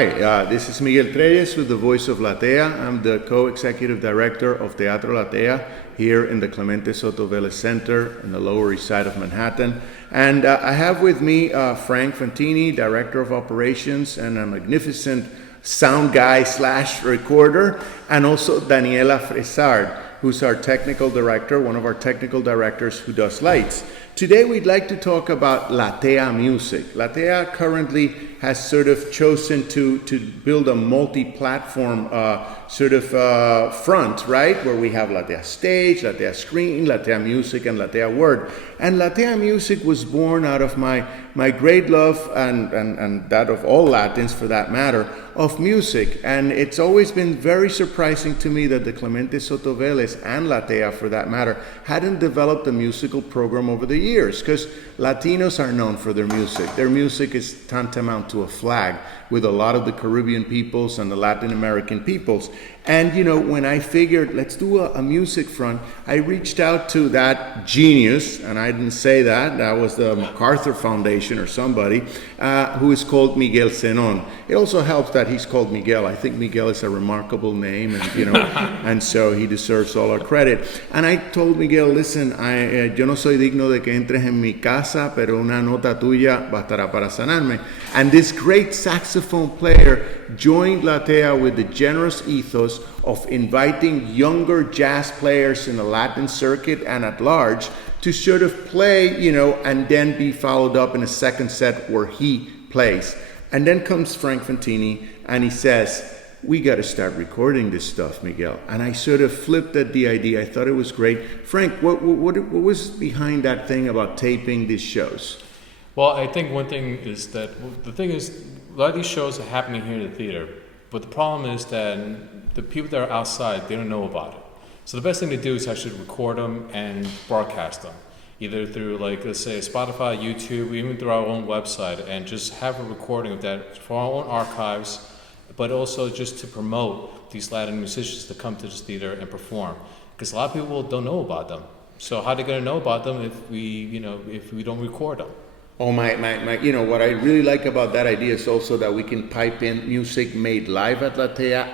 Hi, this is Miguel Treyes with the voice of LATEA. I'm the co-executive director of Teatro LATEA here in the Clemente Soto Vélez Center in the Lower East Side of Manhattan. And I have with me Frank Fantini, director of operations and a magnificent sound guy / recorder, and also Daniela Fresard, who's our technical director, one of our technical directors who does lights. Today we'd like to talk about LATEA music. LATEA currently has sort of chosen to build a multi-platform front, right? Where we have LATEA stage, LATEA screen, LATEA music, and LATEA word. And LATEA music was born out of my great love, and that of all Latins for that matter, of music. And it's always been very surprising to me that the Clemente Soto Vélez and LATEA for that matter hadn't developed a musical program over the years, because Latinos are known for their music. Their music is tantamount to a flag with a lot of the Caribbean peoples and the Latin American peoples. And when I figured let's do a music front, I reached out to that genius, and I didn't say that was the MacArthur Foundation or somebody, who is called Miguel Zenon. It also helps that he's called Miguel. I think Miguel is a remarkable name, and and so he deserves all our credit. And I told Miguel, listen, yo no soy digno de que entres en mi casa, pero una nota tuya bastará para sanarme. And this great saxophone player joined LATEA with the generous ethos of inviting younger jazz players in the Latin circuit and at large to sort of play, and then be followed up in a second set where he plays. And then comes Frank Fantini, and he says, we got to start recording this stuff, Miguel. And I sort of flipped at the idea. I thought it was great. Frank, what was behind that thing about taping these shows? Well, I think one thing is that, a lot of these shows are happening here in the theater, but the problem is that the people that are outside, they don't know about it. So the best thing to do is actually record them and broadcast them, either through, let's say, Spotify, YouTube, even through our own website, and just have a recording of that for our own archives, but also just to promote these Latin musicians to come to this theater and perform. Because a lot of people don't know about them. So how are they going to know about them if we don't record them? Oh, my, what I really like about that idea is also that we can pipe in music made live at LATEA.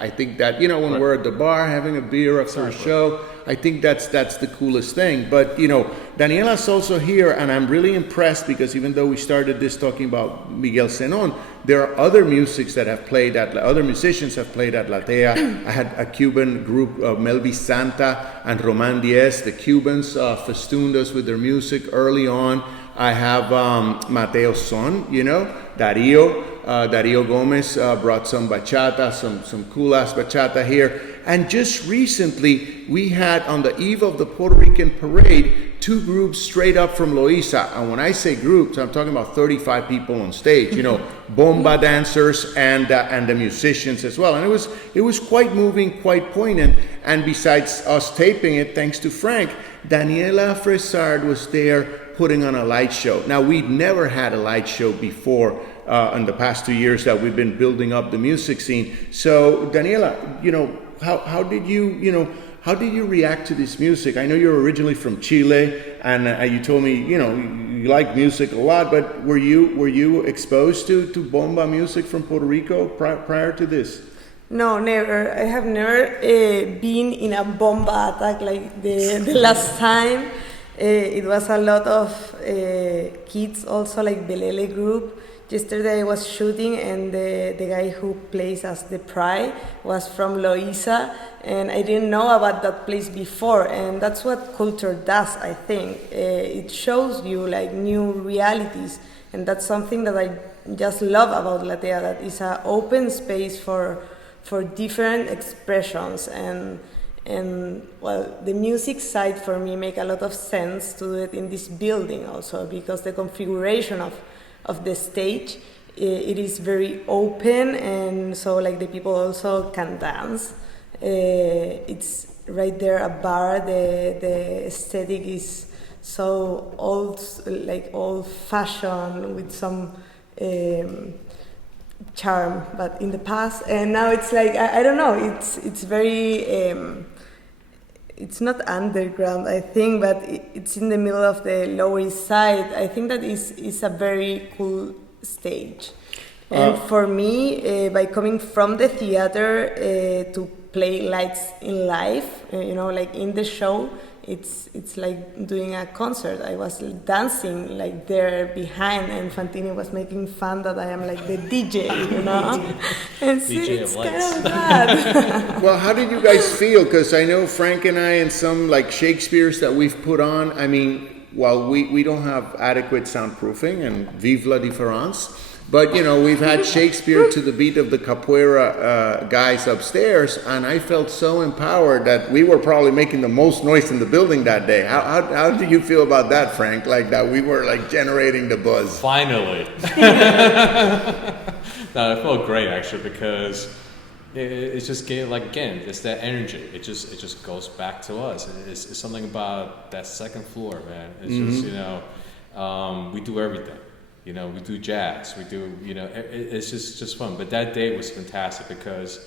I think that, when we're at the bar having a beer after a show, I think that's the coolest thing. But, Daniela's also here, and I'm really impressed because even though we started this talking about Miguel Zenon, there are other musicians have played at LATEA. I had a Cuban group, Melvi Santa and Roman Diez, the Cubans festooned us with their music early on. I have Mateo's son, Darío Gomez brought some bachata, some cool-ass bachata here. And just recently, we had, on the eve of the Puerto Rican parade, 2 groups straight up from Loíza. And when I say groups, I'm talking about 35 people on stage, bomba dancers and the musicians as well. And it was quite moving, quite poignant. And besides us taping it, thanks to Frank, Daniela Fresard was there putting on a light show. Now, we'd never had a light show before in the past 2 years that we've been building up the music scene. So, Daniela, how did you react to this music? I know you're originally from Chile, and you told me, you like music a lot, but were you exposed to bomba music from Puerto Rico prior to this? No, never. I have never been in a bomba attack like the last time. It was a lot of kids also, like Belele group. Yesterday I was shooting, and the guy who plays as the Pry was from Loíza, and I didn't know about that place before, and that's what culture does, I think. It shows you new realities, and that's something that I just love about LATEA, that is an open space for different expressions, and the music side for me make a lot of sense to do it in this building also, because the configuration of the stage, it is very open, and so the people also can dance. It's right there a bar. The aesthetic is so old fashioned with some charm, but in the past, and now it's I don't know, it's very it's not underground, I think, but it's in the middle of the Lower East Side. I think that is a very cool stage. And for me, by coming from the theater to play lights in live, like in the show, it's like doing a concert. I was dancing like there behind, and Fantini was making fun that I am like the DJ, and it's kind of bad. Well, how did you guys feel? Because I know Frank and I, and some like Shakespeare's that we've put on, I mean, while we don't have adequate soundproofing, and vive la différence, but we've had Shakespeare to the beat of the capoeira guys upstairs, and I felt so empowered that we were probably making the most noise in the building that day. How do you feel about that, Frank? Like that we were like generating the buzz. Finally. No, it felt great actually, because it's just again, it's that energy. It just goes back to us. It's something about that second floor, man. It's just we do everything. We do jazz, we do, it's just fun. But that day was fantastic because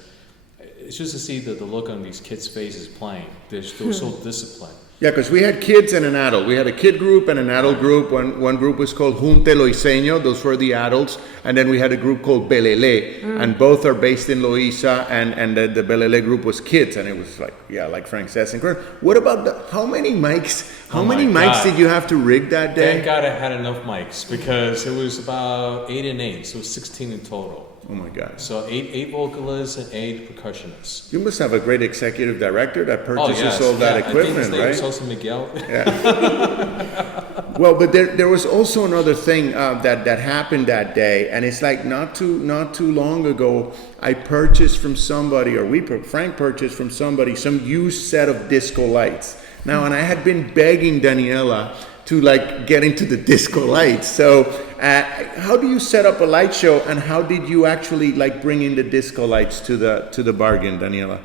it's just to see the look on these kids' faces playing. They were so disciplined. Yeah, because we had kids and an adult. We had a kid group and an adult group. One group was called Junte Loiseño. Those were the adults. And then we had a group called Belele. And both are based in Loíza. And the Belele group was kids. And it was like Frank says, incredible. What about how many mics? How many mics did you have to rig that day? Thank God I had enough mics, because it was about 8 and 8. So it was 16 in total. Oh my God. So eight vocalists and 8 percussionists. You must have a great executive director that purchases all that equipment, I think his name right? was also Miguel. Yeah. Well, but there was also another thing that happened that day, and it's like not too long ago. I purchased from somebody, Frank purchased from somebody, some used set of disco lights. Now, and I had been begging Daniela to get into the disco lights. So how do you set up a light show, and how did you actually bring in the disco lights to the bargain, Daniela?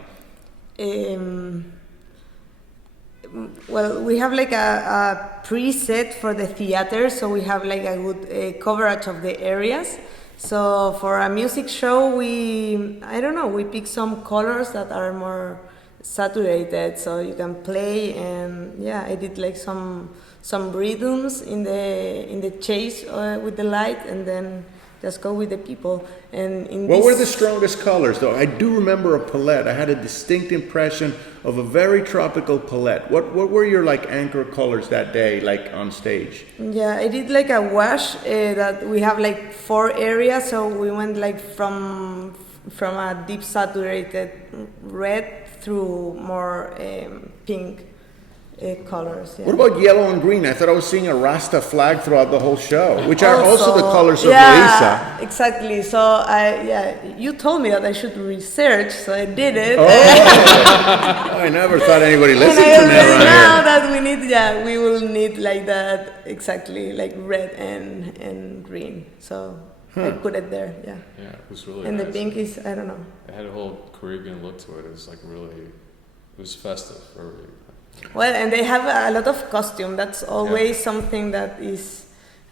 Well, we have a preset for the theater, so we have a good coverage of the areas. So for a music show, we pick some colors that are more saturated, so you can play. And I did some rhythms in the chase with the light, and then just go with the people. And what were the strongest colors, though? I do remember a palette. I had a distinct impression of a very tropical palette. What were your anchor colors that day, on stage? Yeah, I did a wash that we have 4 areas, so we went from a deep saturated red through more pink colors. Yeah. What about yellow and green? I thought I was seeing a Rasta flag throughout the whole show, which are also the colors of Loíza. Exactly. So you told me that I should research, so I did it. Oh, I never thought anybody listened to me around now that we will need that exactly, red and green. So I put it there. Yeah. Yeah, it was really and nice. The pink is, I don't know. It had a whole Caribbean look to it. It was really, it was festive. Well, and they have a lot of costume. That's always something that is,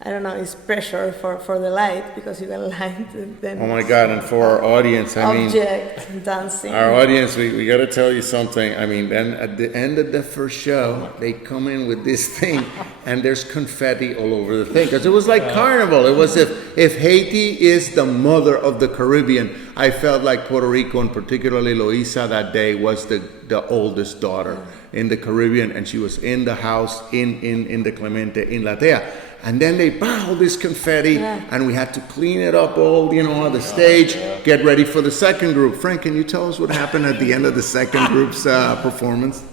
is pressure for the light, because you can light then. Oh my God! And for our audience, dancing. Our audience, we got to tell you something. Then at the end of the first show, they come in with this thing, and there's confetti all over the thing, because it was like carnival. It was if Haiti is the mother of the Caribbean. I felt like Puerto Rico, and particularly Loíza that day, was the oldest daughter in the Caribbean, and she was in the house in the Clemente in LATEA. And then they all this confetti, and we had to clean it up all, on the stage, get ready for the second group. Frank, can you tell us what happened at the end of the second group's performance?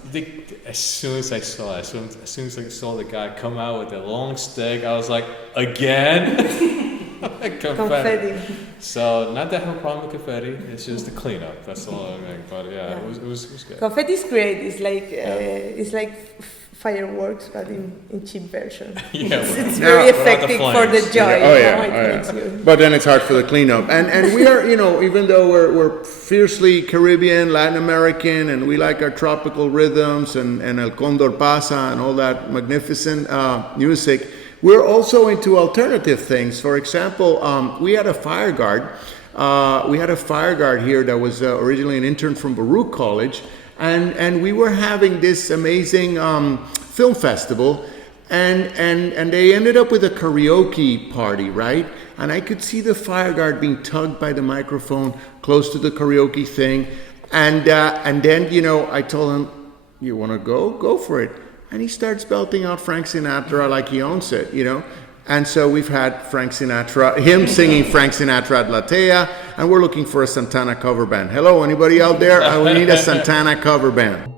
As soon as I saw the guy come out with the long stick, I was like, again? confetti. So not that I have a problem with confetti. It's just the cleanup. That's all I mean. But it was good. Confetti is great. It's like fireworks, but in cheap version. It's very effective for the joy. But then it's hard for the cleanup. And we are, even though we're fiercely Caribbean, Latin American, and we like our tropical rhythms and El Condor Pasa and all that magnificent music, we're also into alternative things. For example, we had a fire guard. Here that was originally an intern from Baruch College. And we were having this amazing film festival, and they ended up with a karaoke party, right? and I could see the fire guard being tugged by the microphone close to the karaoke thing. And then, you know, I told him, you want to go? Go for it. And he starts belting out Frank Sinatra like he owns it, you know. And so we've had him singing Frank Sinatra at LATEA, and we're looking for a Santana cover band. Hello, anybody out there? We need a Santana cover band.